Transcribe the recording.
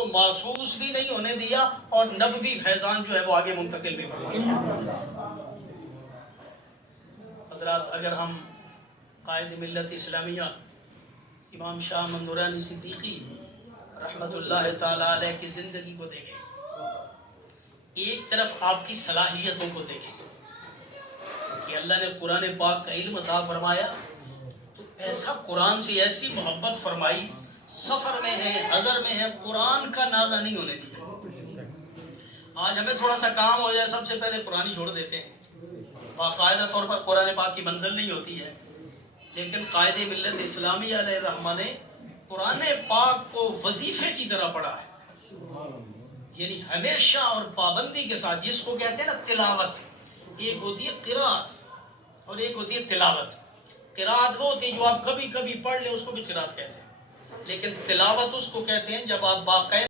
کو محسوس بھی نہیں ہونے دیا اور نبوی فیضان جو ہے وہ آگے منتقل بھی فرمایا۔ حضرات، اگر ہم قائد ملت اسلامیہ امام شاہ احمد نورانی صدیقی رحمت اللہ تعالی علیہ کی زندگی کو دیکھیں، ایک طرف آپ کی صلاحیتوں کو دیکھیں کہ اللہ نے قرآن پاک کا علم عطا فرمایا تو ایسا قرآن سے ایسی محبت فرمائی، سفر میں ہے، حضر میں ہے، قرآن کا ناغہ نہیں ہونے دیا۔ آج ہمیں تھوڑا سا کام ہو جائے سب سے پہلے قرآن ہی چھوڑ دیتے ہیں، باقاعدہ طور پر قرآن پاک کی منزل نہیں ہوتی ہے، لیکن قائد ملت اسلامی علیہ الرحمہ نے قرآن پاک کو وظیفے کی طرح پڑھا ہے، یعنی ہمیشہ اور پابندی کے ساتھ، جس کو کہتے ہیں نا تلاوت۔ ایک ہوتی ہے قراءت اور ایک ہوتی ہے تلاوت۔ قراءت وہ ہوتی ہے جو آپ کبھی کبھی پڑھ لیں، اس کو بھی قراءت کہتے ہیں، لیکن تلاوت اس کو کہتے ہیں جب آپ باقاعدہ